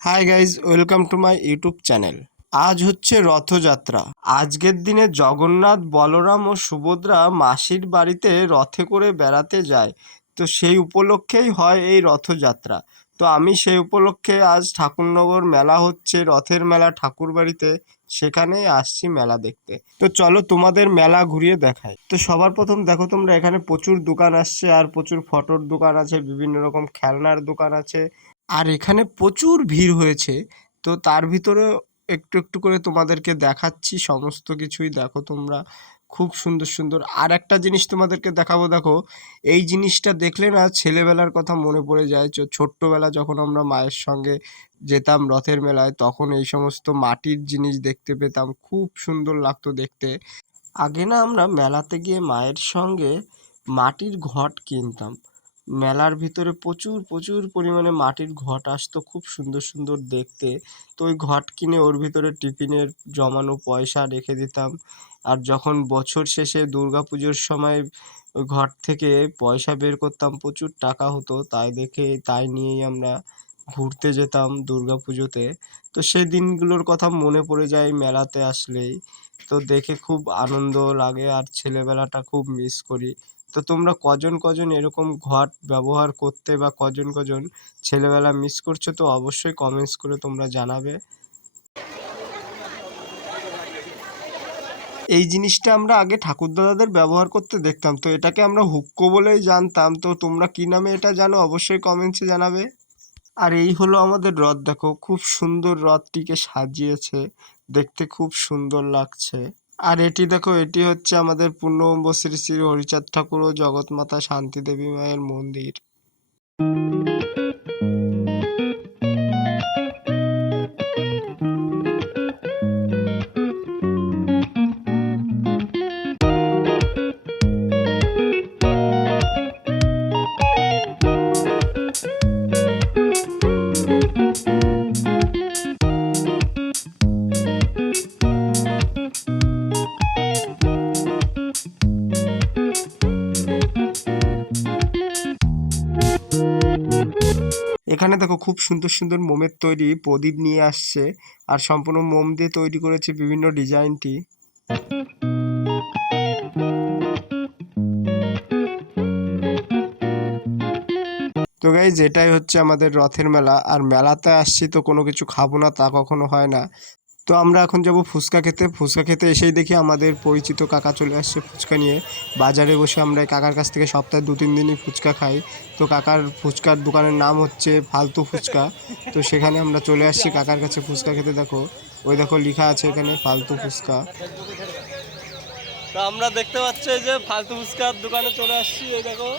Hi guys welcome to my YouTube channel আজ হচ্ছে রথযাত্রা। আজকের দিনে জগন্নাথ, বলরাম ও সুভদ্রা মাসির বাড়িতে রথে করে বেড়াতে যায়। তো সেই উপলক্ষেই হয় এই রথযাত্রা। তো আমি সেই উপলক্ষে আজ ঠাকুরনগর মেলা হচ্ছে, রথের মেলা ঠাকুর বাড়িতে সেখানেই আসছি মেলা দেখতে। তো চলো তোমাদের মেলা ঘুরিয়ে দেখাই। তো সবার প্রথম দেখো তোমরা, এখানে প্রচুর দোকান আসছে। আর প্রচুর ফটোর দোকান আছে, বিভিন্ন রকম খেলনার দোকান আছে। আর এখানে প্রচুর ভিড় হয়েছে। তো তার ভিতরে একটু একটু করে তোমাদেরকে দেখাচ্ছি, সমস্ত কিছুই দেখো তোমরা। খুব সুন্দর সুন্দর। আর একটা জিনিস তোমাদেরকে দেখাবো, দেখো, এই জিনিসটা দেখলে না ছেলেবেলার কথা মনে পড়ে যায়। ছোট্টবেলা যখন আমরা মায়ের সঙ্গে যেতাম রথের মেলায়, তখন এই সমস্ত মাটির জিনিস দেখতে পেতাম। খুব সুন্দর লাগতো দেখতে। আগে না আমরা মেলাতে গিয়ে মায়ের সঙ্গে মাটির ঘট কিনতাম। মেলার ভিতরে প্রচুর প্রচুর পরিমাণে মাটির ঘট আসতো খুব সুন্দর সুন্দর দেখতে। তো ওই ঘট কিনে ওর ভিতরে টিফিনের জমানো পয়সা রেখে দিতাম। আর যখন বছর শেষে দুর্গা পুজোর সময় ওই ঘট থেকে পয়সা বের করতাম, প্রচুর টাকা হতো, তাই দেখে, তাই নিয়েই আমরা ঘুরতে যেতাম দুর্গা পুজোতে। তো সেই দিনগুলোর কথা মনে পড়ে যায় মেলাতে আসলেই। তো দেখে খুব আনন্দ লাগে আর ছেলেবেলাটা খুব মিস করি। তো তোমরা কজন কজন এরকম ঘট ব্যবহার করতে বা কজন কজন ছেলেবেলা মিস করছ তো অবশ্যই কমেন্টস করে তোমরা জানাবে। এই জিনিসটা আমরা আগে ঠাকুরদাদাদের ব্যবহার করতে দেখতাম, তো এটাকে আমরা হুক্কো বলেই জানতাম। তো তোমরা কি নামে এটা জানো অবশ্যই কমেন্টসে জানাবে। আর এই হলো আমাদের রথ দেখো, খুব সুন্দর রথটিকে সাজিয়েছে। দেখতে খুব সুন্দর লাগছে। আর এটি দেখো, এটি হচ্ছে আমাদের পূর্ণবঙ্গ শ্রী শ্রী হরিচাঁদ ঠাকুর ও জগৎমাতা শান্তি দেবী মায়ের মন্দির। এখানে দেখো খুব সুন্দর সুন্দর মোমের তৈরি প্রদীপ নিয়ে আসছে আর সম্পূর্ণ মোম দিয়ে তৈরি করেছে বিভিন্ন ডিজাইনটি তো গাই যেটাই হচ্ছে আমাদের রথের মেলা। আর মেলাতে আসছি তো কোনো কিছু খাব না তা কখনো হয় না। তো আমরা এখন যাব ফুচকা খেতে। ফুচকা খেতে এসেই দেখি আমাদের পরিচিত কাকা চলে আসছে ফুচকা নিয়ে। বাজারে বসে আমরা কাকার কাছ থেকে সপ্তাহে দু, তিন দিনই ফুচকা খাই। তো কাকার ফুচকার দোকানের নাম হচ্ছে ফালতু ফুচকা। তো সেখানে আমরা চলে আসছি কাকার কাছে ফুচকা খেতে। দেখো, ওই দেখো লেখা আছে এখানে ফালতু ফুচকা। তো আমরা দেখতে পাচ্ছি যে ফালতু ফুচকার দোকানে চলে আসছি, এই দেখো।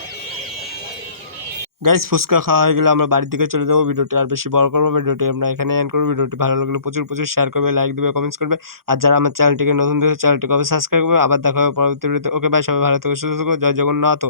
গাইস ফুচকা খাওয়া হয়ে গেলে আমরা বাড়ির দিকে চলে যাব। ভিডিওটি আর বেশি বড় করব ভিডিওটি আমরা এখানে এন্ড করব। ভিডিওটি ভালো লাগলে প্রচুর প্রচুর শেয়ার করবে লাইক দেবে কমেন্টস করবে। আর যারা আমার চ্যানেলটিকে নতুন দেখে চ্যানেলটিকে সাবস্ক্রাইব করবে। আবার দেখা হবে পরবর্তী ভিডিওতে ওকে ভাই সবাই ভালো থেকো, সুস্থ থেকো। জয় জগন্নাথ।